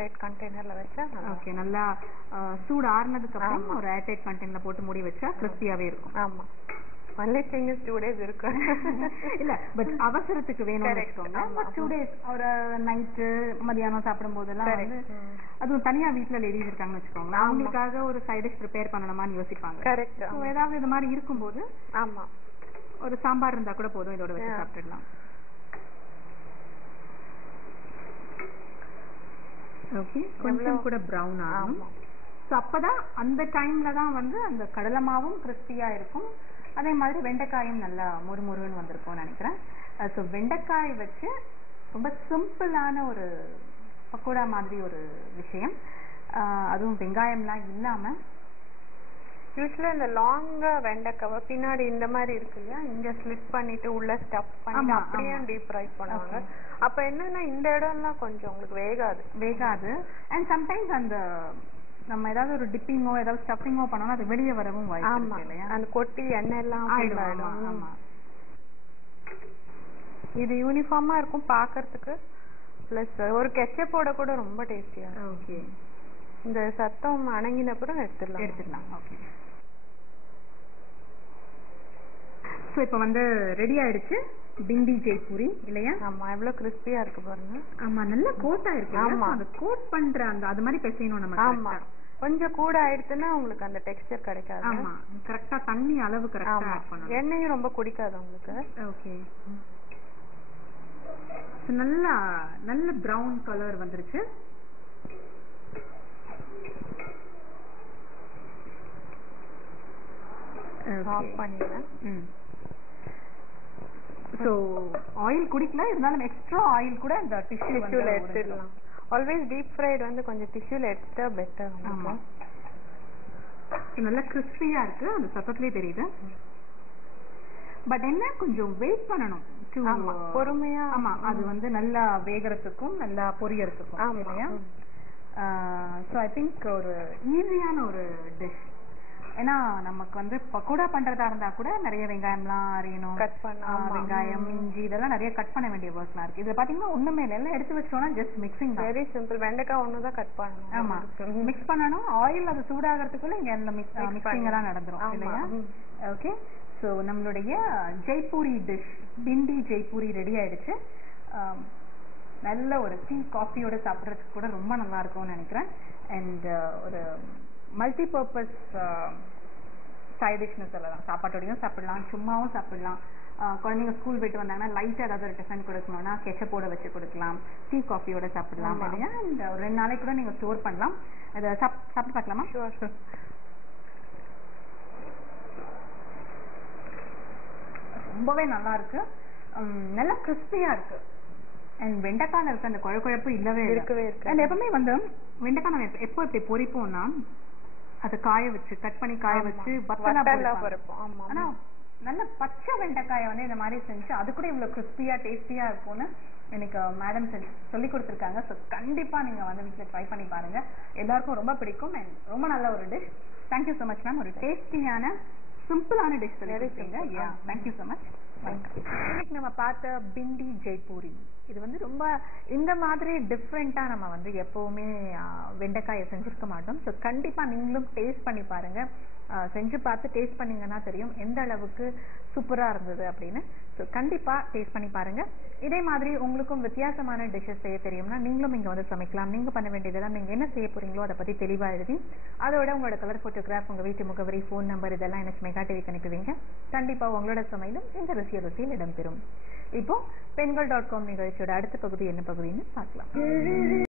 Airtight கண்டெய்னர்ல வச்சா okay. நல்லா சூடு ஆறுனதுக்கு அப்புறம் ஒரு ஏர்டைட் கண்டெய்னர்ல போட்டு மூடி வச்சா கிறிஸ்பியாவே இருக்கும். ஆமா. only thing is 2 days இருக்கு. இல்ல பட் அவசரத்துக்கு வேணும்னு வெச்சுக்கோங்க. பட் 2 days ஒரு நைட் மதியானம் சாப்பிடும் போதெல்லாம் வந்து அதுவும் தனியா வீட்ல லேடிஸ் இருக்காங்கன்னு வெச்சுக்கோங்க. அவங்களுக்காக ஒரு சைடு டிஷ் ப்ரிப்பேர் பண்ணணுமான்னு யோசிப்பாங்க. கரெக்ட். சோ ஏதாவது இது மாதிரி இருக்கும்போது ஆமா ஒரு சாம்பார் இருந்தா கூட போதும், இதோட வச்சு சாப்பிட்டுடலாம். ஓகே. கொஞ்சம் கூட பிரவுன் ஆகும். சோ அப்பதான் அந்த டைம்ல தான் வந்து அந்த கடலை மாவும் கிறிஸ்பியா இருக்கும். அதே மாதிரி வெண்டைக்காயும் நல்லா மொறுமொறுன்னு வந்திருக்கும்னு நினைக்கிறேன். ஸோ வெண்டைக்காய் வச்சு ரொம்ப சிம்பிளான ஒரு பக்கோடா மாதிரி ஒரு விஷயம், அதுவும் வெங்காயம்லாம் இல்லாம. யூஸ்வலா இந்த லாங்கா வெண்டைக்காவை பின்னாடி இந்த மாதிரி இருக்கு இல்லையா, இங்க ஸ்லிப் பண்ணிட்டு உள்ள ஸ்டஃப் பண்ணி அப்படியே டீப் ஃப்ரை பண்ணுவாங்க. அப்ப என்னன்னா இந்த இடம்லாம் கொஞ்சம் உங்களுக்கு வேகாது. அண்ட் சம்டைம்ஸ் அந்த நம்ம ஏதாவது ஒரு டிப்பிங்கோ ஏதாவது ஸ்டஃபிங்கோ பண்ணோம்னா அது வெளியே வரவும் வாய்ப்பு இருக்கு இல்லையா, அந்த கொட்டி எண்ணெய் எல்லாம் ஆயிடும். இது யூனிஃபார்மா இருக்கும் பாக்கிறதுக்கு. பிளஸ் ஒரு கெச்சப்போட கூட ரொம்ப டேஸ்டியா. ஓகே. இந்த சத்தம் அணங்கின அப்புறம் எடுத்துடலாம். ஓகே. ஸோ இப்போ வந்து ரெடி ஆயிடுச்சு பிண்டி ஜெய்பூரி இல்லையா? ஆமா, எவ்வளவு கிறிஸ்பியா இருக்கு பாருங்க. ஆமா, நல்ல கோட்டா இருக்கு. ஆமா, அந்த கோட் பண்ற அந்த அது மாதிரி பிசையணும் நம்ம. ஆமா, கொஞ்சம் கூட ஆயிடுச்சுன்னா உங்களுக்கு அந்த டெக்ஸ்சர் கிடைக்காது. ஆமா, கரெக்ட்டா தண்ணி அளவு கரெக்ட்டா ஆட் பண்ணணும். எண்ணெயும் ரொம்ப குடிக்காது உங்களுக்கு. ஓகே. நல்ல பிரவுன் கலர் வந்துருச்சு. ஆஃப் பண்ணிடுறேன். சோ ஆயில் குடிக்கல, இருந்தாலும் எக்ஸ்ட்ரா ஆயில் கூட இந்த டிஷ்யூல எடுத்துடலாம். ஆல்வேஸ் டீப் ஃப்ரைட் வந்து கொஞ்சம் டிஷ்யூல எடுத்தா பெட்டர். ஆமா, நல்ல கிறிஸ்பியா இருக்கு, அந்த சத்தத்திலே தெரியுது. பட் என்ன கொஞ்சம் வெயிட் பண்ணணும், பொறுமையா. ஆமா, அது வந்து நல்லா வேகறதுக்கும் நல்லா பொரியறதுக்கும் இல்லையா? சோ ஐ திங்க் ஒரு ஈஸியான ஒரு டிஷ். ஏன்னா நமக்கு வந்து பக்கோடா பண்றதா இருந்தா கூட நிறைய வெங்காயம்லாம் அரியணும், கட் பண்ண வெங்காயம் இஞ்சி இதெல்லாம் நிறைய கட் பண்ண வேண்டிய ஒர்க்லாம் இருக்கு. இது பாத்தீங்கன்னா ஒண்ணுமே இல்லை, எல்லாம் எடுத்து வச்சோம்னா ஜஸ்ட் மிக்சிங் தான். Very simple. வெண்டைக்காய் ஒண்ணுதான் கட் பண்ணணும். ஆமா, மிக்ஸ் பண்ணணும். ஆயில் அது சூடாகிறதுக்குள்ள இங்க அந்த மிக்சிங் எல்லாம் நடந்துரும் இல்லையா? ஓகே. ஸோ நம்மளுடைய ஜெய்ப்பூரி டிஷ் பிண்டி ஜெய்ப்பூரி ரெடி ஆயிடுச்சு. நல்ல ஒரு டீ காஃபியோட சாப்பிட்றதுக்கு கூட ரொம்ப நல்லா இருக்கும்னு நினைக்கிறேன். அண்ட் ஒரு மல்டி பர்பஸ் சைட் டிஷ்னு சொல்லலாம். சாப்பாட்டோடையும் சாப்பிடலாம், சும்மாவும் சாப்பிடலாம். குழந்தைங்க ஸ்கூல் போயிட்டு வந்தாங்கன்னா லைட்டாக ஏதாவது ஒரு டிஃபன் கொடுக்கணும்னா கெச்சப்போட வச்சு கொடுக்கலாம், டீ காஃபியோட சாப்பிடலாம் இல்லையா? அண்ட் ஒரு 2 நாளைக்கு கூட நீங்கள் ஸ்டோர் பண்ணலாம். அதை சாப்பிட்டு பார்க்கலாமா? ஷூர். ரொம்பவே நல்லா இருக்கு, நல்லா கிறிஸ்பியா இருக்கு. அண்ட் வெண்டைக்கால இருக்க அந்த குழப்பு இருக்கவே இருக்கு. அண்ட் எப்பவுமே வந்து வெண்டைக்காய் நம்ம எப்போ இப்படி பொரிப்போம்னா அதை காய வச்சு கட் பண்ணி காய வச்சு வத்தலா பொரிப்போம். ஆனா நல்ல பச்சை வெண்டைக்காயை வந்து இந்த மாதிரி செஞ்சு அது கூட இவ்வளவு கிறிஸ்பியா டேஸ்டியா இருக்கும்னு எனக்கு மேடம் சொல்லி கொடுத்துருக்காங்க. ஸோ கண்டிப்பா நீங்க வந்து வீட்டில் ட்ரை பண்ணி பாருங்க, எல்லாருக்கும் ரொம்ப பிடிக்கும். அண்ட் ரொம்ப நல்ல ஒரு dish. Thank you so much ma'am. ஒரு டேஸ்டியான சிம்பிளான டிஷ் சொல்லிருக்கீங்க. Thank you so much. இன்னைக்கு நம்ம பார்த்த பிண்டி ஜெய்ப்பூரி இது வந்து ரொம்ப இந்த மாதிரி டிஃப்ரெண்டா நம்ம வந்து எப்பவுமே வெண்டைக்காயை செஞ்சிருக்க மாட்டோம். ஸோ கண்டிப்பா நீங்களும் டேஸ்ட் பண்ணி பாருங்க. செஞ்சு பார்த்து டேஸ்ட் பண்ணீங்கன்னா தெரியும் எந்த அளவுக்கு சூப்பரா இருந்தது அப்படின்னு. ஸோ கண்டிப்பா டேஸ்ட் பண்ணி பாருங்க. இதே மாதிரி உங்களுக்கும் வித்தியாசமான டிஷ்ஷஸ் செய்ய தெரியும்னா நீங்களும் இங்க வந்து சமைக்கலாம். நீங்க பண்ண வேண்டியதுதான், நீங்க என்ன செய்ய போறீங்களோ அதை பத்தி தெளிவா எழுதி அதோட உங்களோட கலர் போட்டோகிராஃப், உங்க வீட்டு முகவரி, ஃபோன் நம்பர் இதெல்லாம் எனக்கு மெகா டிவிக்கு அனுப்புவீங்க. கண்டிப்பா உங்களோட சமையலும் இந்த ருசியில் இடம்பெறும். இப்போ பெண்கள்.com நிகழ்ச்சியோட அடுத்த பகுதி என்ன பகுதின்னு பார்க்கலாம்.